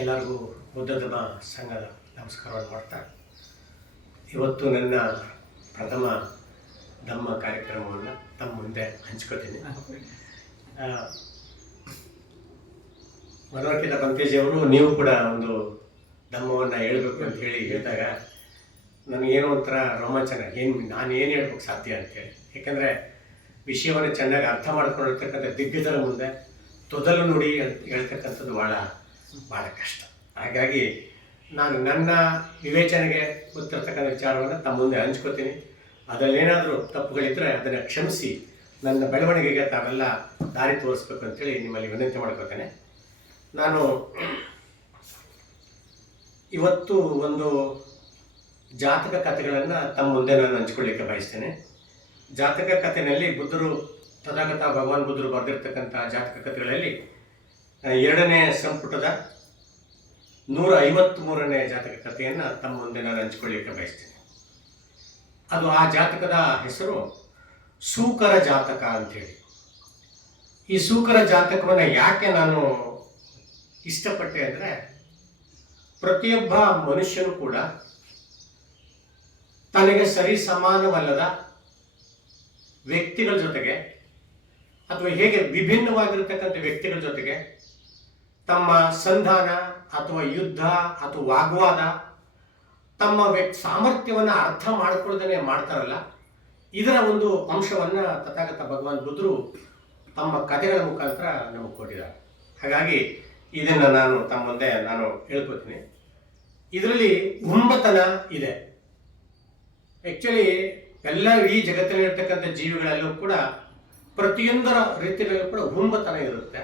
ಎಲ್ಲರಿಗೂ ಬುದ್ಧಧಮ್ಮ ಸಂಘದ ನಮಸ್ಕಾರವನ್ನು ಮಾಡ್ತಾ ಇವತ್ತು ನನ್ನ ಪ್ರಥಮ ಧಮ್ಮ ಕಾರ್ಯಕ್ರಮವನ್ನು ತಮ್ಮ ಮುಂದೆ ಹಂಚ್ಕೋತೀನಿ. ಮನೋರ್ಕಿತ ಬಂತೇಜಿಯವರು ನೀವು ಕೂಡ ಒಂದು ಧಮ್ಮವನ್ನು ಹೇಳಬೇಕು ಅಂತ ಹೇಳಿದಾಗ ನನಗೇನೋ ಒಂಥರ ರೋಮಾಂಚನ, ನಾನು ಏನು ಹೇಳ್ಬೇಕು ಸಾಧ್ಯ ಅಂತೇಳಿ. ಯಾಕಂದರೆ ವಿಷಯವನ್ನು ಚೆನ್ನಾಗಿ ಅರ್ಥ ಮಾಡ್ಕೊಂಡಿರ್ತಕ್ಕಂಥ ದಿಗ್ಗಜರ ಮುಂದೆ ತೊದಲು ನುಡಿ ಅಂತ ಹೇಳ್ತಕ್ಕಂಥದ್ದು ಭಾಳ ಕಷ್ಟ. ಹಾಗಾಗಿ ನಾನು ನನ್ನ ವಿವೇಚನೆಗೆ ಗೊತ್ತಿರ್ತಕ್ಕಂಥ ವಿಚಾರವನ್ನು ತಮ್ಮ ಮುಂದೆ ಹಂಚ್ಕೋತೀನಿ. ಅದರಲ್ಲೇನಾದರೂ ತಪ್ಪುಗಳಿದ್ದರೆ ಅದನ್ನು ಕ್ಷಮಿಸಿ ನನ್ನ ಬೆಳವಣಿಗೆಗೆ ತಾವೆಲ್ಲ ದಾರಿ ತೋರಿಸ್ಬೇಕು ಅಂತೇಳಿ ನಿಮ್ಮಲ್ಲಿ ವಿನಂತಿ ಮಾಡ್ಕೋತೇನೆ. ನಾನು ಇವತ್ತು ಒಂದು ಜಾತಕ ಕಥೆಗಳನ್ನು ತಮ್ಮ ಮುಂದೆ ನಾನು ಹಂಚ್ಕೊಳ್ಳಿಕ್ಕೆ ಬಯಸ್ತೇನೆ. ಜಾತಕ ಕಥೆಯಲ್ಲಿ ಬುದ್ಧರು, ತಥಾಗತ ಭಗವಾನ್ ಬುದ್ಧರು ಬರೆದಿರ್ತಕ್ಕಂಥ ಜಾತಕ ಕಥೆಗಳಲ್ಲಿ 2ನೇ ಸಂಪುಟದ 153ನೇ ಜಾತಕ ಕಥೆಯನ್ನು ತಮ್ಮ ಮುಂದೆ ನಾನು ಹಂಚ್ಕೊಳ್ಳಿಕ್ಕೆ ಬಯಸ್ತೇನೆ. ಅದು ಆ ಜಾತಕದ ಹೆಸರು ಸೂಕರ ಜಾತಕ ಅಂಥೇಳಿ. ಈ ಸೂಕರ ಜಾತಕವನ್ನು ಯಾಕೆ ನಾನು ಇಷ್ಟಪಟ್ಟೆ ಅಂದರೆ, ಪ್ರತಿಯೊಬ್ಬ ಮನುಷ್ಯನು ಕೂಡ ತನಗೆ ಸರಿ ಸಮಾನವಲ್ಲದ ವ್ಯಕ್ತಿಗಳ ಜೊತೆಗೆ ಅಥವಾ ಹೇಗೆ ವಿಭಿನ್ನವಾಗಿರತಕ್ಕಂಥ ವ್ಯಕ್ತಿಗಳ ಜೊತೆಗೆ ತಮ್ಮ ಸಂಧಾನ ಅಥವಾ ಯುದ್ಧ ಅಥವಾ ವಾಗ್ವಾದ, ತಮ್ಮ ಸಾಮರ್ಥ್ಯವನ್ನು ಅರ್ಥ ಮಾಡಿಕೊಳ್ಳದೇ ಮಾಡ್ತಾರಲ್ಲ, ಇದರ ಒಂದು ಅಂಶವನ್ನು ತಥಾಗತ ಭಗವಾನ್ ಬುದ್ಧರು ತಮ್ಮ ಕಥೆಗಳ ಮುಖಾಂತರ ನಮಗೆ ಕೊಟ್ಟಿದ್ದಾರೆ. ಹಾಗಾಗಿ ಇದನ್ನು ನಾನು ತಮ್ಮ ಮುಂದೆ ನಾನು ಹೇಳ್ಕೊತೀನಿ. ಇದರಲ್ಲಿ ಹುಂಬತನ ಇದೆ. ಆ್ಯಕ್ಚುಲಿ ಎಲ್ಲ ಈ ಜಗತ್ತಿನಲ್ಲಿರ್ತಕ್ಕಂಥ ಜೀವಿಗಳಲ್ಲೂ ಕೂಡ ಪ್ರತಿಯೊಂದರ ರೀತಿಯಲ್ಲೂ ಕೂಡ ಹುಂಬತನ ಇರುತ್ತೆ.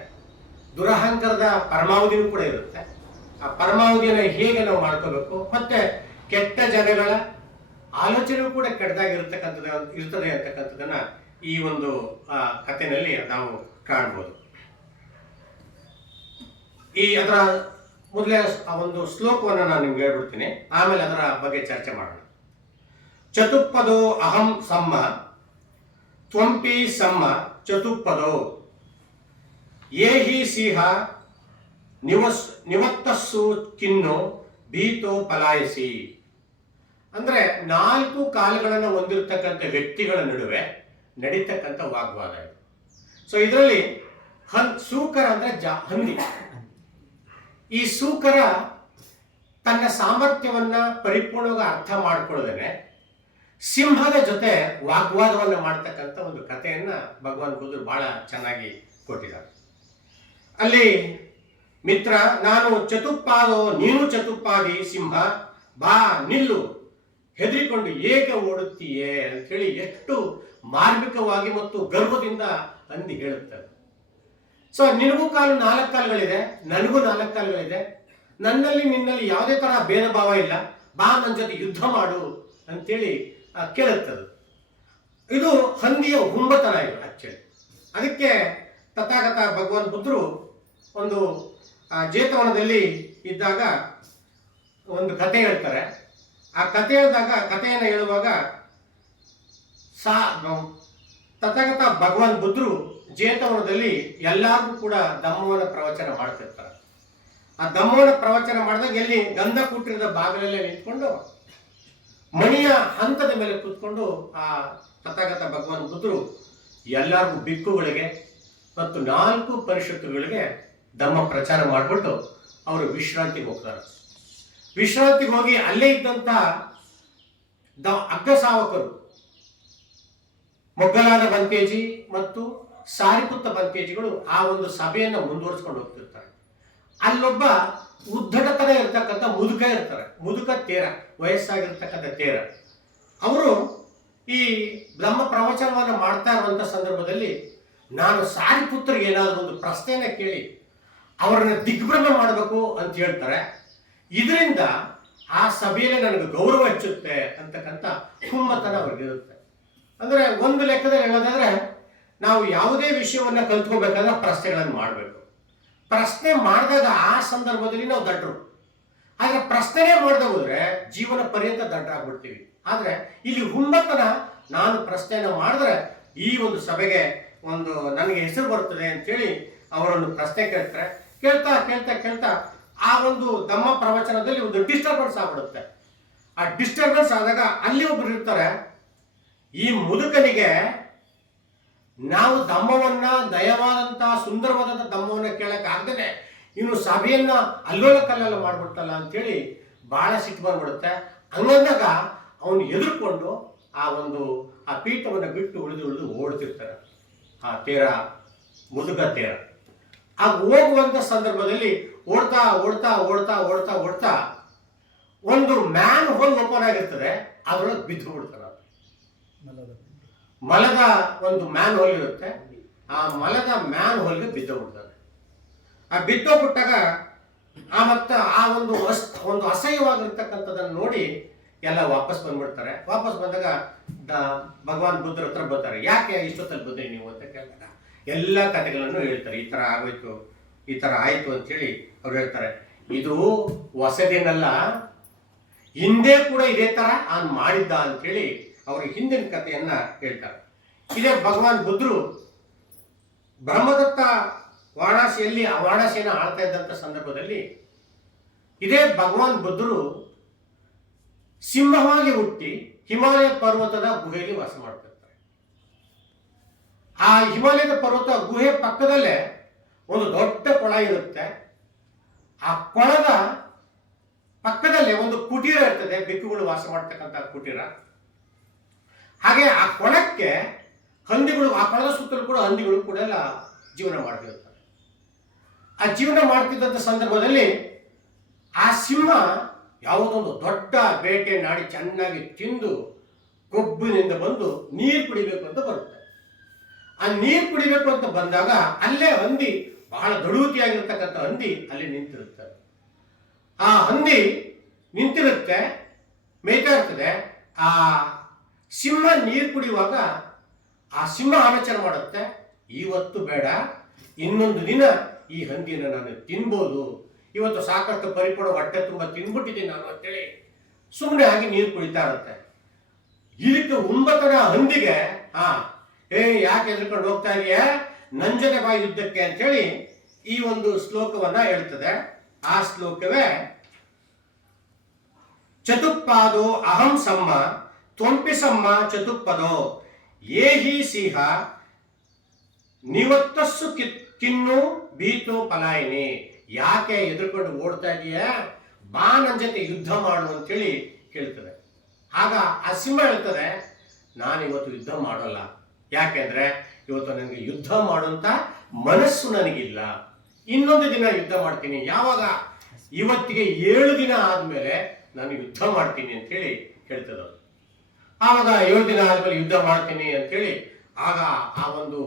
ದುರಹಂಕಾರದ ಪರಮಾವಧಿಯೂ ಕೂಡ ಇರುತ್ತೆ. ಆ ಪರಮಾವಧಿಯನ್ನು ಹೇಗೆ ನಾವು ಮಾಡ್ಕೋಬೇಕು, ಮತ್ತು ಕೆಟ್ಟ ಜನಗಳ ಆಲೋಚನೆಯೂ ಕೂಡ ಇರ್ತದೆ ಅಂತಕ್ಕಂಥದ್ದನ್ನು ಈ ಒಂದು ಕಥೆಯಲ್ಲಿ ನಾವು ಕಾಣ್ಬೋದು. ಅದರ ಮೊದಲೇ ಆ ಒಂದು ಶ್ಲೋಕವನ್ನು ನಾನು ನಿಮ್ಗೆ ಹೇಳ್ಬಿಡ್ತೀನಿ, ಆಮೇಲೆ ಅದರ ಬಗ್ಗೆ ಚರ್ಚೆ ಮಾಡೋಣ. ಚತುಪ್ಪದೋ ಅಹಂ ಸಮ್ಮ ತ್ವಂಪಿ ಸಮ್ಮ ಚತುಪ್ಪದೋ ಯೇ ಹಿ ಸಿಂಹ ನಿವತ್ತಸ್ಸು ಕಿನ್ನೋ ಭೀತೋ ಪಲಾಯಸಿ. ಅಂದರೆ 4 ಕಾಲುಗಳನ್ನು ಹೊಂದಿರತಕ್ಕಂಥ ವ್ಯಕ್ತಿಗಳ ನಡುವೆ ನಡೀತಕ್ಕಂಥ ವಾಗ್ವಾದ ಇದು. ಸೊ ಇದರಲ್ಲಿ ಸೂಕರ ಅಂದರೆ ಹಂದಿ. ಈ ಸೂಕರ ತನ್ನ ಸಾಮರ್ಥ್ಯವನ್ನ ಪರಿಪೂರ್ಣವಾಗಿ ಅರ್ಥ ಮಾಡ್ಕೊಳ್ಳೋದೇನೆ ಸಿಂಹದ ಜೊತೆ ವಾಗ್ವಾದವನ್ನು ಮಾಡ್ತಕ್ಕಂಥ ಒಂದು ಕಥೆಯನ್ನ ಭಗವಾನ್ ಬುದ್ಧರು ಬಹಳ ಚೆನ್ನಾಗಿ ಕೊಟ್ಟಿದ್ದಾರೆ. ಅಲ್ಲಿ ಮಿತ್ರ, ನಾನು ಚತುಪ್ಪಾದೋ ನೀನು ಚತುಪ್ಪಾದಿ ಸಿಂಹ, ಬಾ ನಿಲ್ಲು, ಹೆದರಿಕೊಂಡು ಏಕೆ ಓಡುತ್ತೀಯೇ ಅಂತೇಳಿ ಎಷ್ಟು ಮಾರ್ಮಿಕವಾಗಿ ಮತ್ತು ಗರ್ವದಿಂದ ಹಂದಿ ಹೇಳುತ್ತದೆ. ಸೊ ನಿನಗೂ 4 ಕಾಲುಗಳಿದೆ, ನನಗೂ 4 ಕಾಲುಗಳಿದೆ, ನನ್ನಲ್ಲಿ ನಿನ್ನಲ್ಲಿ ಯಾವುದೇ ತರ ಭೇದ ಭಾವ ಇಲ್ಲ, ಬಾ ನನ್ನ ಜೊತೆ ಯುದ್ಧ ಮಾಡು ಅಂತೇಳಿ ಕೇಳುತ್ತದೆ. ಇದು ಹಂದಿಯ ಹುಂಬತನ ಇದು ಆಕ್ಚುಲಿ. ಅದಕ್ಕೆ ತಥಾಗತ ಭಗವಾನ್ ಬುದ್ಧರು ಒಂದು ಜೇತವನದಲ್ಲಿ ಇದ್ದಾಗ ಒಂದು ಕಥೆ ಹೇಳ್ತಾರೆ. ಆ ಕಥೆಯನ್ನು ಹೇಳುವಾಗ ತಥಾಗತ ಭಗವಾನ್ ಬುದ್ಧರು ಜೇತವನದಲ್ಲಿ ಎಲ್ಲರಿಗೂ ಕೂಡ ಧಮ್ಮವನ ಪ್ರವಚನ ಮಾಡ್ತಿರ್ತಾರೆ. ಆ ಧಮ್ಮವನ ಪ್ರವಚನ ಮಾಡಿದಾಗ ಎಲ್ಲಿ ಗಂಧ ಕೂಟಿರದ ಬಾಗಿಲಲ್ಲೇ ನಿಂತ್ಕೊಂಡು ಮಣಿಯ ಹಂತದ ಮೇಲೆ ಕೂತ್ಕೊಂಡು ಆ ತಥಾಗತ ಭಗವಾನ್ ಬುದ್ಧರು ಎಲ್ಲರಿಗೂ ಬಿಕ್ಕುಗಳಿಗೆ ಮತ್ತು 4 ಪರಿಷತ್ತುಗಳಿಗೆ ಧಮ್ಮ ಪ್ರಚಾರ ಮಾಡಿಬಿಟ್ಟು ಅವರು ವಿಶ್ರಾಂತಿಗೆ ಹೋಗ್ತಾರೆ. ವಿಶ್ರಾಂತಿಗೆ ಹೋಗಿ ಅಲ್ಲೇ ಇದ್ದಂಥ ಅಗ್ಗಸಾವಕರು ಮೊಗ್ಗಲಾದ ಬಂತೇಜಿ ಮತ್ತು ಸಾರಿಪುತ್ತ ಬಂತೇಜಿಗಳು ಆ ಒಂದು ಸಭೆಯನ್ನು ಮುಂದುವರಿಸ್ಕೊಂಡು ಹೋಗ್ತಿರ್ತಾರೆ. ಅಲ್ಲೊಬ್ಬ ಉದ್ದಟತನ ಇರ್ತಕ್ಕಂಥ ಮುದುಕ ಇರ್ತಾರೆ, ಮುದುಕ ತೇರ, ವಯಸ್ಸಾಗಿರ್ತಕ್ಕಂಥ ತೇರ. ಅವರು ಈ ಬ್ರಹ್ಮ ಪ್ರವಚನವನ್ನು ಮಾಡ್ತಾ ಇರುವಂಥ ಸಂದರ್ಭದಲ್ಲಿ ನಾನು ಸಾರಿಪುತ್ರರಿಗೆ ಏನಾದರೂ ಒಂದು ಪ್ರಶ್ನೆಯನ್ನು ಕೇಳಿ ಅವರನ್ನು ದಿಗ್ಭ್ರಮೆ ಮಾಡಬೇಕು ಅಂತ ಹೇಳ್ತಾರೆ. ಇದರಿಂದ ಆ ಸಭೆಯಲ್ಲಿ ನನಗೆ ಗೌರವ ಹೆಚ್ಚುತ್ತೆ ಅಂತಕ್ಕಂಥ ಹುಮ್ಮತನ ಅವ್ರಿಗಿರುತ್ತೆ. ಅಂದರೆ ಒಂದು ಲೆಕ್ಕದಲ್ಲಿ ಹೇಳೋದಾದ್ರೆ, ನಾವು ಯಾವುದೇ ವಿಷಯವನ್ನು ಕಲ್ತ್ಕೋಬೇಕಾದ್ರೆ ಪ್ರಶ್ನೆಗಳನ್ನು ಮಾಡಬೇಕು. ಪ್ರಶ್ನೆ ಮಾಡಿದಾಗ ಆ ಸಂದರ್ಭದಲ್ಲಿ ನಾವು ದಡ್ಡರು. ಆದರೆ ಪ್ರಶ್ನೆನೇ ಮಾಡದೆ ಹೋದ್ರೆ ಜೀವನ ಪರ್ಯಂತ ದಡ್ಡರಾಗ್ಬಿಡ್ತೀವಿ. ಆದರೆ ಇಲ್ಲಿ ಹುಮ್ಮತನ, ನಾನು ಪ್ರಶ್ನೆಯನ್ನು ಮಾಡಿದ್ರೆ ಈ ಒಂದು ಸಭೆಗೆ ನನಗೆ ಹೆಸರು ಬರ್ತದೆ ಅಂತೇಳಿ ಅವರನ್ನು ಪ್ರಶ್ನೆ ಕೇಳ್ತಾರೆ. ಕೇಳ್ತಾ ಆ ಒಂದು ಧಮ್ಮ ಪ್ರವಚನದಲ್ಲಿ ಒಂದು ಡಿಸ್ಟರ್ಬೆನ್ಸ್ ಆಗ್ಬಿಡುತ್ತೆ. ಆ ಡಿಸ್ಟರ್ಬೆನ್ಸ್ ಆದಾಗ ಅಲ್ಲಿ ಒಬ್ರು ಇರ್ತಾರೆ, ಈ ಮುದುಕನಿಗೆ ನಾವು ಧಮ್ಮವನ್ನ, ದಯವಾದಂತಹ ಸುಂದರವಾದಂತಹ ಧಮ್ಮವನ್ನ ಕೇಳಕ್ ಆಗದೇನೆ ಇನ್ನು ಸಭೆಯನ್ನ ಅಲ್ಲೋಲ ಕಲ್ಲಲ್ಲ ಮಾಡ್ಬಿಡ್ತಲ್ಲ ಅಂತೇಳಿ ಬಹಳ ಸಿಟ್ಟು ಬಂದ್ಬಿಡುತ್ತೆ. ಹಂಗಂದಾಗ ಅವನು ಎದುರ್ಕೊಂಡು ಆ ಪೀಠವನ್ನು ಬಿಟ್ಟು ಉಳಿದು ಓಡ್ತಿರ್ತಾರೆ ಆ ತೇರ, ಮುದುಕ ತೇರ. ಆಗ ಹೋಗುವಂತ ಸಂದರ್ಭದಲ್ಲಿ ಓಡ್ತಾ ಓಡ್ತಾ ಓಡ್ತಾ ಓಡ್ತಾ ಓಡ್ತಾ ಒಂದು ಮ್ಯಾನ್ ಹೋಲ್ ಓಪನ್ ಆಗಿರ್ತದೆ, ಅದರೊಳಗೆ ಬಿದ್ದು ಬಿಡ್ತಾರೆ. ಮಲದ ಒಂದು ಮ್ಯಾನ್ ಹೋಲ್ ಇರುತ್ತೆ, ಆ ಮಲದ ಮ್ಯಾನ್ ಹೋಲ್ಗೆ ಬಿದ್ದೋಗ್ಬಿಡ್ತಾರೆ. ಆ ಬಿದ್ದೋಗ್ಬಿಟ್ಟಾಗ ಮತ್ತೆ ಆ ಒಂದು ಅಸಹ್ಯವಾಗಿರ್ತಕ್ಕಂಥದ್ದನ್ನು ನೋಡಿ ಎಲ್ಲ ವಾಪಸ್ ಬಂದ್ಬಿಡ್ತಾರೆ. ವಾಪಸ್ ಬಂದಾಗ ಭಗವಾನ್ ಬುದ್ಧರ ಹತ್ರ ಬರ್ತಾರೆ. ಯಾಕೆ ಇಷ್ಟೊತ್ತಲ್ಲಿ ಬಂದ್ರಿ ನೀವು ಅಂತ ಕೇಳಿದಾಗ ಎಲ್ಲ ಕಥೆಗಳನ್ನು ಹೇಳ್ತಾರೆ. ಈ ಥರ ಆಗೋಯ್ತು, ಈ ಥರ ಆಯಿತು ಅಂತೇಳಿ ಅವ್ರು ಹೇಳ್ತಾರೆ. ಇದು ಹೊಸದೇನಲ್ಲ, ಹಿಂದೆ ಕೂಡ ಇದೇ ಥರ ನಾನು ಮಾಡಿದ್ದ ಅಂತೇಳಿ ಅವರು ಹಿಂದಿನ ಕಥೆಯನ್ನ ಹೇಳ್ತಾರೆ. ಇದೇ ಭಗವಾನ್ ಬುದ್ಧರು ಬ್ರಹ್ಮದತ್ತ ವಾರಣಾಸಿಯಲ್ಲಿ ಆ ವಾರಣಾಸಿಯನ್ನು ಆಳ್ತಾ ಇದ್ದಂಥ ಸಂದರ್ಭದಲ್ಲಿ ಇದೇ ಭಗವಾನ್ ಬುದ್ಧರು ಸಿಂಹವಾಗಿ ಹುಟ್ಟಿ ಹಿಮಾಲಯ ಪರ್ವತದ ಗುಹೆಯಲ್ಲಿ ವಾಸ ಮಾಡ್ತಿರ್ತಾರೆ. ಆ ಹಿಮಾಲಯದ ಪರ್ವತ ಗುಹೆ ಪಕ್ಕದಲ್ಲೇ ಒಂದು ದೊಡ್ಡ ಕೊಳ ಇರುತ್ತೆ. ಆ ಕೊಳದ ಪಕ್ಕದಲ್ಲೇ ಒಂದು ಕುಟೀರ ಇರ್ತದೆ, ಬೆಕ್ಕುಗಳು ವಾಸ ಮಾಡ್ತಕ್ಕಂಥ ಕುಟೀರ. ಹಾಗೆ ಆ ಕೊಳಕ್ಕೆ ಹಂದಿಗಳು, ಆ ಕೊಳದ ಸುತ್ತಲೂ ಕೂಡ ಹಂದಿಗಳು ಕೂಡ ಎಲ್ಲ ಜೀವನ ಮಾಡ್ತಿರ್ತಾರೆ. ಆ ಜೀವನ ಮಾಡ್ತಿದ್ದಂಥ ಸಂದರ್ಭದಲ್ಲಿ ಆ ಸಿಂಹ ಯಾವುದೊಂದು ದೊಡ್ಡ ಬೇಟೆ ನಾಡಿ ಚೆನ್ನಾಗಿ ತಿಂದು ಕೊಬ್ಬಿನಿಂದ ಬಂದು ನೀರು ಕುಡಿಬೇಕು ಅಂತ ಬರುತ್ತೆ. ಆ ನೀರು ಕುಡಿಬೇಕು ಅಂತ ಬಂದಾಗ ಅಲ್ಲೇ ಹಂದಿ, ಬಹಳ ದಡುತಿಯಾಗಿರ್ತಕ್ಕಂಥ ಹಂದಿ ಅಲ್ಲಿ ನಿಂತಿರುತ್ತೆ. ಆ ಹಂದಿ ನಿಂತಿರುತ್ತೆ, ಮೇಯ್ತಾ ಇರ್ತದೆ. ಆ ಸಿಂಹ ನೀರು ಕುಡಿಯುವಾಗ ಆ ಸಿಂಹ ಆಲೋಚನೆ ಮಾಡುತ್ತೆ, ಇವತ್ತು ಬೇಡ, ಇನ್ನೊಂದು ದಿನ ಈ ಹಂದಿನ ನಾನು ತಿನ್ಬೋದು, ಇವತ್ತು ಸಾಕಷ್ಟು ಪರಿಪೂರ್ಣ ಹೊಟ್ಟೆ ತುಂಬ ತಿನ್ಬಿಟ್ಟಿದ್ದೀನಿ ನಾನು ಅಂತೇಳಿ ಸುಮ್ಮನೆ ಆಗಿ ನೀರು ಕುಡಿತಾ ಇರುತ್ತೆ. ಇದಕ್ಕೆ ಉಂಬತನ ಹಂದಿಗೆ ಯಾಕೆ ಎದ್ಕೊಂಡು ಹೋಗ್ತಾ ಇದೆಯ, ನಂಜನ ಬಾಯಿ ಯುದ್ಧಕ್ಕೆ ಅಂತೇಳಿ ಈ ಒಂದು ಶ್ಲೋಕವನ್ನ ಹೇಳ್ತದೆ. ಆ ಶ್ಲೋಕವೇ ಚತುಪ್ಪಾದೋ ಅಹಂ ಸಮ್ಮ ತ್ವಂಪಿ ಸಮ್ಮ ಚತುಪ್ಪದೋ ಏಹಿ ಸಿಂಹ ನಿವತ್ತಸ್ಸು ಕಿನ್ನು ಬೀತೋ ಪಲಾಯಿನಿ. ಯಾಕೆ ಎದುರ್ಕೊಂಡು ಓಡ್ತಾ ಇದೀಯ, ಬಾ ನನ್ನ ಜೊತೆ ಯುದ್ಧ ಮಾಡು ಅಂತೇಳಿ ಕೇಳ್ತದೆ. ಆಗ ಆ ಸಿಂಹ ಹೇಳ್ತದೆ, ನಾನಿವತ್ತು ಯುದ್ಧ ಮಾಡೋಲ್ಲ, ಯಾಕೆಂದ್ರೆ ಇವತ್ತು ನನಗೆ ಯುದ್ಧ ಮಾಡುವಂತ ಮನಸ್ಸು ನನಗಿಲ್ಲ, ಇನ್ನೊಂದು ದಿನ ಯುದ್ಧ ಮಾಡ್ತೀನಿ. ಯಾವಾಗ? ಇವತ್ತಿಗೆ 7 ದಿನ ಆದ್ಮೇಲೆ ನಾನು ಯುದ್ಧ ಮಾಡ್ತೀನಿ ಅಂತೇಳಿ ಹೇಳ್ತದ. ಆವಾಗ 7 ದಿನ ಆದ್ಮೇಲೆ ಯುದ್ಧ ಮಾಡ್ತೀನಿ ಅಂತೇಳಿ ಆಗ ಆ ಒಂದು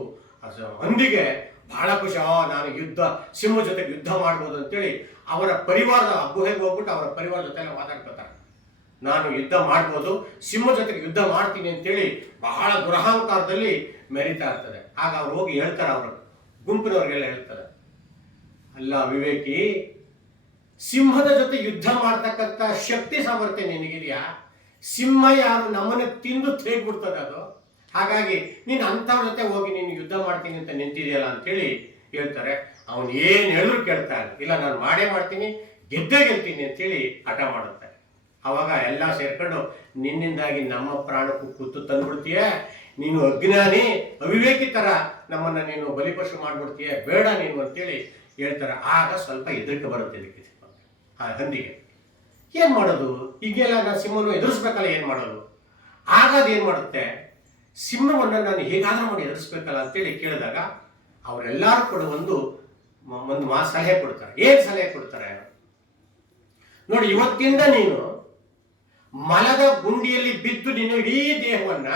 ಹಂದಿಗೆ ಬಹಳ ಖುಷಿ, ನಾನು ಸಿಂಹ ಜೊತೆಗೆ ಯುದ್ಧ ಮಾಡ್ಬೋದು ಅಂತೇಳಿ ಅವರ ಪರಿವಾರದ ಗುಹೆಗೆ ಹೋಗ್ಬಿಟ್ಟು ಅವರ ಪರಿವಾರ ಜೊತೆ ಮಾತಾಡ್ಕೊತಾರೆ. ನಾನು ಯುದ್ಧ ಮಾಡ್ಬೋದು, ಸಿಂಹ ಜೊತೆಗೆ ಯುದ್ಧ ಮಾಡ್ತೀನಿ ಅಂತೇಳಿ ಬಹಳ ದುರಹಂಕಾರದಲ್ಲಿ ಮೆರಿತಾ ಇರ್ತದೆ. ಆಗ ಅವ್ರು ಹೋಗಿ ಹೇಳ್ತಾರೆ, ಅವರು ಗುಂಪಿನವ್ರಿಗೆಲ್ಲ ಹೇಳ್ತಾರೆ, ಅಲ್ಲ ವಿವೇಕಿ, ಸಿಂಹದ ಜೊತೆ ಯುದ್ಧ ಮಾಡ್ತಕ್ಕಂಥ ಶಕ್ತಿ ಸಾಮರ್ಥ್ಯ ನಿನಗಿದೆಯಾ? ಸಿಂಹ ಯಾರು ನಮ್ಮನ್ನ ತಿಂದು ತೇಗ್ಬಿಡ್ತದೆ ಅದು. ಹಾಗಾಗಿ ನೀನು ಅಂಥವ್ರ ಜೊತೆ ಹೋಗಿ ನೀನು ಯುದ್ಧ ಮಾಡ್ತೀನಿ ಅಂತ ನಿಂತಿದೆಯಲ್ಲ ಅಂತೇಳಿ ಹೇಳ್ತಾರೆ. ಅವನು ಏನು ಹೇಳಿದ್ರು ಕೇಳ್ತಾ ಇಲ್ಲ, ನಾನು ಮಾಡೇ ಮಾಡ್ತೀನಿ, ಗೆದ್ದೇ ಗೆಲ್ತೀನಿ ಅಂತೇಳಿ ಹಠ ಮಾಡುತ್ತೆ. ಅವಾಗ ಎಲ್ಲ ಸೇರ್ಕೊಂಡು, ನಿನ್ನಿಂದಾಗಿ ನಮ್ಮ ಪ್ರಾಣಕ್ಕೂ ಕುತ್ತು ತಂದ್ಬಿಡ್ತೀಯ, ನೀನು ಅಜ್ಞಾನಿ ಅವಿವೇಕಿ ತರ ನಮ್ಮನ್ನ ನೀನು ಬಲಿಪಶು ಮಾಡ್ಬಿಡ್ತೀಯ, ಬೇಡ ನೀನು ಅಂತೇಳಿ ಹೇಳ್ತಾರೆ. ಆಗ ಸ್ವಲ್ಪ ಹೆದರಿಕೆ ಬರುತ್ತೆ ಇದಕ್ಕೆ, ಆ ಹಂದಿಗೆ. ಏನ್ ಮಾಡೋದು, ಈಗೆಲ್ಲ ನಾನು ಸಿಂಹನು ಎದುರಿಸ್ಬೇಕಲ್ಲ, ಏನ್ ಮಾಡೋದು? ಆಗ ಅದೇನ್ ಮಾಡುತ್ತೆ, ಸಿಂಹವನ್ನ ನಾನು ಹೇಗಾದ್ರೂ ಮಾಡಿ ಎದುರಿಸ್ಬೇಕಲ್ಲ ಅಂತೇಳಿ ಕೇಳಿದಾಗ ಅವರೆಲ್ಲರೂ ಕೂಡ ಒಂದು ಸಲಹೆ ಕೊಡ್ತಾರೆ. ಏನ್ ಸಲಹೆ ಕೊಡ್ತಾರೆ ನೋಡಿ, ಇವತ್ತಿಂದ ನೀನು ಮಲದ ಗುಂಡಿಯಲ್ಲಿ ಬಿದ್ದು ನೀನು ಇಡೀ ದೇಹವನ್ನ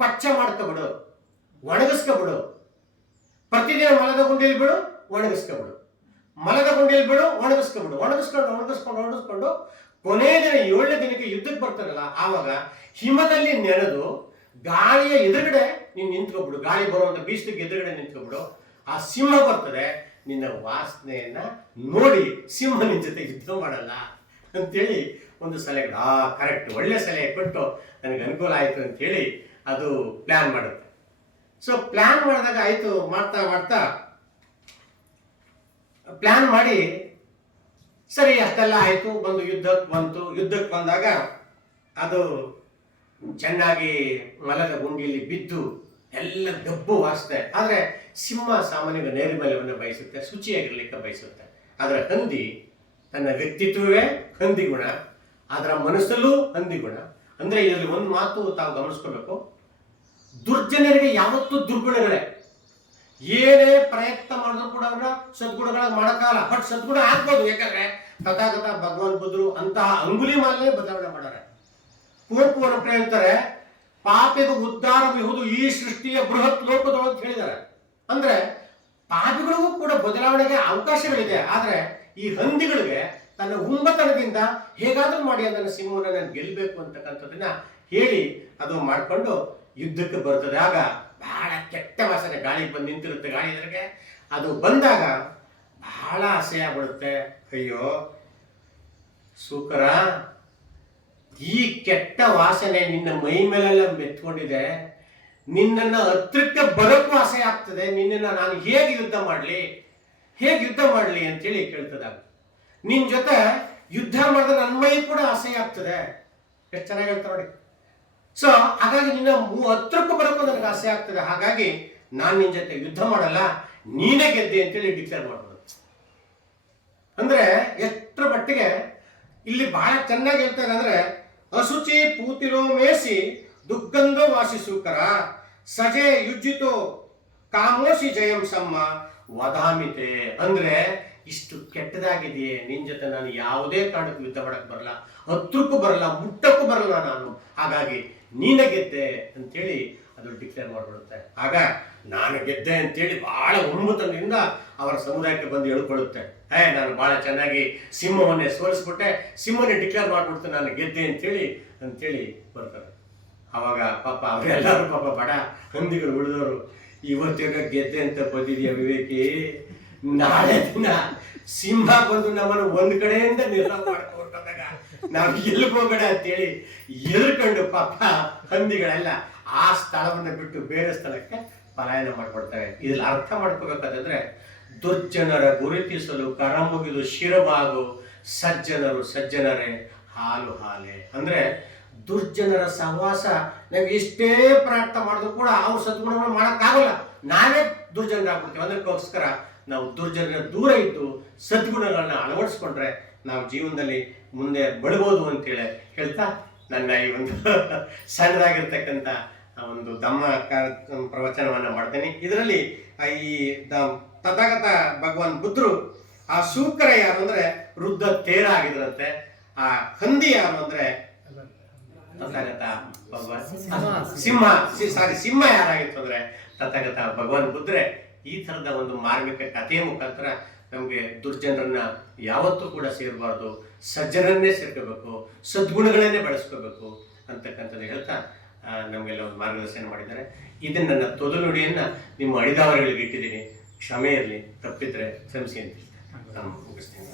ಪಚ್ಚ ಮಾಡ್ಕೊಬಿಡು, ಒಣಗಿಸ್ಕೊಬಿಡು. ಪ್ರತಿದಿನ ಮಲದ ಗುಂಡಿಯಲ್ಲಿ ಬಿಡು, ಒಣಗಿಸ್ಕೊಬಿಡು, ಮಲದ ಗುಂಡಿಯಲ್ಲಿ ಬಿಡು, ಒಣಗಿಸ್ಕೊಬಿಡು. ಒಣಗಿಸ್ಕೊಂಡು ಕೊನೆ ದಿನ 7ನೇ ದಿನಕ್ಕೆ ಯುದ್ಧಕ್ಕೆ ಬರ್ತಾರಲ್ಲ, ಆವಾಗ ಹಿಮದಲ್ಲಿ ನೆನೆದು ಗಾಳಿಯ ಎದುರುಗಡೆ ನೀನು ನಿಂತ್ಕೊಬಿಡು, ಗಾಳಿ ಬರುವಂತ ಬೀಸಕ್ಕೆ ಎದುರುಗಡೆ ನಿಂತ್ಕೊಬಿಡು. ಆ ಸಿಂಹ ಬರ್ತದೆ, ನಿನ್ನ ವಾಸನೆಯನ್ನ ನೋಡಿ ಸಿಂಹ ನಿನ್ನ ಜೊತೆ ಯುದ್ಧ ಮಾಡಲ್ಲ ಅಂತೇಳಿ ಒಂದು ಸಲಹೆ. ಕರೆಕ್ಟ್, ಒಳ್ಳೆ ಸಲಹೆ ಕೊಟ್ಟು ನನಗೆ ಅನುಕೂಲ ಆಯ್ತು ಅಂತೇಳಿ ಅದು ಪ್ಲಾನ್ ಮಾಡುತ್ತೆ. ಸೊ ಪ್ಲಾನ್ ಮಾಡಿದಾಗ ಆಯ್ತು, ಮಾಡ್ತಾ ಪ್ಲಾನ್ ಮಾಡಿ ಸರಿ, ಅಷ್ಟೆಲ್ಲ ಆಯಿತು. ಯುದ್ಧಕ್ಕೆ ಬಂದಾಗ ಅದು ಚೆನ್ನಾಗಿ ಮಲದ ಗುಂಡಿಯಲ್ಲಿ ಬಿದ್ದು ಎಲ್ಲ ಗಬ್ಬು ವಾಸ್ತೆ. ಆದರೆ ಸಿಂಹ ಸಾಮಾನ್ಯ ನೈರ್ಮಲ್ಯವನ್ನು ಬಯಸುತ್ತೆ, ಶುಚಿಯಾಗಿರ್ಲಿಕ್ಕೆ ಬಯಸುತ್ತೆ. ಆದರೆ ಹಂದಿ ತನ್ನ ವ್ಯಕ್ತಿತ್ವವೇ ಹಂದಿ ಗುಣ, ಅದರ ಮನಸ್ಸಲ್ಲೂ ಹಂದಿ ಗುಣ. ಅಂದರೆ ಇದರಲ್ಲಿ ಒಂದು ಮಾತು ತಾವು ಗಮನಿಸ್ಕೋಬೇಕು, ದುರ್ಜನರಿಗೆ ಯಾವತ್ತೂ ದುರ್ಗುಣಗಳೇ. ಏನೇ ಪ್ರಯತ್ನ ಮಾಡಿದ್ರು ಕೂಡ ಅವರ ಸದ್ಗುಣಗಳ ಮಾಡೋಕ್ಕಾಗಲ್ಲ. ಬಟ್ ಸದ್ಗುಣ ಆಗ್ಬೋದು, ಯಾಕಂದ್ರೆ ತಥಾಗತ ಭಗವಾನ್ ಬುದ್ಧರು ಅಂತಹ ಅಂಗುಲಿ ಮಾಲನೆ ಬದಲಾವಣೆ ಮಾಡ್ಯಾರ. ಕುವೆಂಪುವನ್ನು ಹೇಳ್ತಾರೆ, ಪಾಪಿಗೂ ಉದ್ಧಾರವಿಹುದು ಈ ಸೃಷ್ಟಿಯ ಬೃಹತ್ ಲೋಕದೊಳಗೆ ಅಂತ ಹೇಳಿದ್ದಾರೆ. ಅಂದ್ರೆ ಪಾಪಿಗಳಿಗೂ ಕೂಡ ಬದಲಾವಣೆಗೆ ಅವಕಾಶಗಳಿದೆ. ಆದ್ರೆ ಈ ಹಂದಿಗಳಿಗೆ ತನ್ನ ಹುಂಬತನದಿಂದ ಹೇಗಾದ್ರೂ ಮಾಡಿ ಅದನ್ನ ಸಿಂಹವನ್ನು ನಾನು ಗೆಲ್ಲಬೇಕು ಅಂತಕ್ಕಂಥದ್ದನ್ನ ಹೇಳಿ ಅದು ಮಾಡಿಕೊಂಡು ಯುದ್ಧಕ್ಕೆ ಬರ್ತದೆ. ಆಗ ಬಹಳ ಕೆಟ್ಟ ವಾಸನೆ ಗಾಳಿಗೆ ಬಂದು ನಿಂತಿರುತ್ತೆ. ಗಾಳಿ ಎದುರಿಗೆ ಅದು ಬಂದಾಗ ಬಹಳ ಅಸಹ್ಯ ಆಗ್ಬಿಡುತ್ತೆ. ಅಯ್ಯೋ ಸೂಕರ, ಈ ಕೆಟ್ಟ ವಾಸನೆ ನಿನ್ನ ಮೈ ಮೇಲೆಲ್ಲ ಮೆತ್ಕೊಂಡಿದೆ, ನಿನ್ನನ್ನು ಹತ್ರಕ್ಕೆ ಬರೋಕ್ಕೂ ಅಸಹ್ಯ ಆಗ್ತದೆ, ನಿನ್ನನ್ನು ನಾನು ಹೇಗೆ ಯುದ್ಧ ಮಾಡಲಿ ಅಂತೇಳಿ ಕೇಳ್ತದಾಗ, ನಿನ್ನ ಜೊತೆ ಯುದ್ಧ ಮಾಡಿದ್ರೆ ನನ್ನ ಮೈ ಕೂಡ ಅಸಹ್ಯ ಆಗ್ತದೆ. ಎಷ್ಟು ಚೆನ್ನಾಗಿ ಹೇಳ್ತಾರೆ ನೋಡಿ. ಸೊ ಹಾಗಾಗಿ ನಿನ್ನ ಹತ್ರಕ್ಕೂ ಬರೋಕ್ಕೂ ನನಗೆ ಅಸಹ್ಯ ಆಗ್ತದೆ, ಹಾಗಾಗಿ ನಾನು ನಿನ್ನ ಜೊತೆ ಯುದ್ಧ ಮಾಡಲ್ಲ, ನೀನೇ ಗೆದ್ದೆ ಅಂತೇಳಿ ಡಿಕ್ಲೇರ್ ಮಾಡ್ಬೋದು. ಅಂದ್ರೆ ಎಷ್ಟರ ಮಟ್ಟಿಗೆ ಇಲ್ಲಿ ಬಹಳ ಚೆನ್ನಾಗಿ ಹೇಳ್ತಾರೆ ಅಂದ್ರೆ, ಅಶುಚಿ ಪೂತಿರೋ ಮೇಸಿ ದುಗ್ಗಂಧ ವಾಸಿಸೂಕರ ಸಜೆ ಯುಜ್ಜಿತೋ ಕಾಮೋಶಿ ಜಯಂ ಸಮ್ಮ ವಧಾಮಿತೆ. ಅಂದ್ರೆ ಇಷ್ಟು ಕೆಟ್ಟದಾಗಿದೆಯೇ, ನಿನ್ ಜೊತೆ ನಾನು ಯಾವುದೇ ಕಾರಣಕ್ಕೂ ಯುದ್ಧ ಮಾಡಕ್ ಬರಲ್ಲ, ಹತ್ರಕ್ಕೂ ಬರಲ್ಲ, ಮುಟ್ಟಕ್ಕೂ ಬರಲ್ಲ ನಾನು, ಹಾಗಾಗಿ ನೀನೇ ಗೆದ್ದೆ ಅಂತೇಳಿ ಅದು ಡಿಕ್ಲೇರ್ ಮಾಡ್ಬಿಡುತ್ತೆ. ಆಗ ನಾನು ಗೆದ್ದೆ ಅಂತೇಳಿ ಬಹಳ ಹುಮ್ಮತನದಿಂದ ಅವರ ಸಮುದಾಯಕ್ಕೆ ಬಂದು ಹೇಳ್ಕೊಳ್ಳುತ್ತೆ, ನಾನು ಬಹಳ ಚೆನ್ನಾಗಿ ಸಿಂಹವನ್ನೇ ಸೋಲಿಸ್ಬಿಟ್ಟೆ, ಸಿಂಹನೇ ಡಿಕ್ಲೇರ್ ಮಾಡ್ಬಿಡ್ತೆ ನಾನು ಗೆದ್ದೆ ಅಂತೇಳಿ ಬರ್ತಾರೆ. ಅವಾಗ ಪಾಪ ಅವರೆಲ್ಲರೂ ಪಾಪ ಬಡ ಹಂದಿಗಳು ಉಳಿದವರು, ಇವತ್ತಿಗ ಗೆದ್ದೆ ಅಂತ ಬಂದಿದೆಯಾ ವಿವೇಕಿ, ನಾಳೆ ದಿನ ಸಿಂಹ ಬಂದು ನಮ್ಮನ್ನು ಒಂದ್ ಕಡೆಯಿಂದ ನಿರ್ಧಾರ ಮಾಡ್ಕೊಂಡಾಗ ನಾವು ಎಲ್ಗೋಬೇಡ ಅಂತೇಳಿ ಎದುರ್ಕೊಂಡು ಪಾಪ ಹಂದಿಗಳೆಲ್ಲ ಆ ಸ್ಥಳವನ್ನು ಬಿಟ್ಟು ಬೇರೆ ಸ್ಥಳಕ್ಕೆ ಪಲಾಯನ ಮಾಡ್ಕೊಡ್ತವೆ. ಇದ್ರಲ್ಲಿ ಅರ್ಥ ಮಾಡ್ಕೋಬೇಕಾದ್ರೆ, ದುರ್ಜನರ ಗುರುತಿಸಲು ಕರ ಮುಗಿದು ಶಿರಬಾಗು ಸಜ್ಜನರು ಸಜ್ಜನರೇ ಹಾಲು ಹಾಲೆ. ಅಂದ್ರೆ ದುರ್ಜನರ ಸಹವಾಸ ನಾವು ಎಷ್ಟೇ ಪ್ರಯತ್ನ ಮಾಡಿದ್ರು ಕೂಡ ಅವ್ರ ಸದ್ಗುಣಗಳು ಮಾಡೋಕ್ಕಾಗಲ್ಲ, ನಾವೇ ದುರ್ಜನರಾಗ್ಬಿಡ್ತೀವಿ. ಅದಕ್ಕೋಸ್ಕರ ನಾವು ದುರ್ಜನರ ದೂರ ಇದ್ದು ಸದ್ಗುಣಗಳನ್ನ ಅಳವಡಿಸ್ಕೊಂಡ್ರೆ ನಾವು ಜೀವನದಲ್ಲಿ ಮುಂದೆ ಬೆಳಬಹುದು ಅಂತೇಳಿ ಹೇಳ್ತಾ ನನ್ನ ಈ ಒಂದು ಸಣ್ಣದಾಗಿರ್ತಕ್ಕಂಥ ಒಂದು ದಮ್ಮ ಪ್ರವಚನವನ್ನ ಮಾಡ್ತೇನೆ. ಇದರಲ್ಲಿ ಈ ತಥಾಗತ ಭಗವಾನ್ ಬುದ್ಧರು ಆ ಸೂಕರ ಯಾರು ಅಂದ್ರೆ ವೃದ್ಧ ತೇರ ಆಗಿದ್ರಂತೆ, ಆ ಹಂದಿ ಯಾರು ಅಂದ್ರೆ ತಥಾಗತ ಭಗವಾನ್ ಸಿಂಹ ಯಾರಾಗಿತ್ತು ಅಂದ್ರೆ ತಥಾಗತ ಭಗವಾನ್ ಬುದ್ಧರೇ. ಈ ತರದ ಒಂದು ಮಾರ್ಮಿಕ ಕಥೆಯ ಮುಖಾಂತರ ನಮಗೆ ದುರ್ಜನರನ್ನ ಯಾವತ್ತೂ ಕೂಡ ಸೇರಬಾರ್ದು, ಸಜ್ಜನನ್ನೇ ಸೇರ್ಕೋಬೇಕು, ಸದ್ಗುಣಗಳನ್ನೇ ಬೆಳೆಸ್ಕೋಬೇಕು ಅಂತಕ್ಕಂಥದ್ದು ಹೇಳ್ತಾ ನಮಗೆಲ್ಲ ಒಂದು ಮಾರ್ಗದರ್ಶನ ಮಾಡಿದ್ದಾರೆ. ಇದನ್ನ ನನ್ನ ತೊದಲುಡಿಯನ್ನ ನಿಮ್ಮ ಅಡಿದಾವರುಗಳಿಗೆ ಇಟ್ಟಿದ್ದೀನಿ, ಕ್ಷಮೆ ಇರಲಿ, ತಪ್ಪಿದ್ರೆ ಕ್ಷಮಿಸಿ ಅಂತ ನಾನು ಮುಗಿಸ್ತೀನಿ.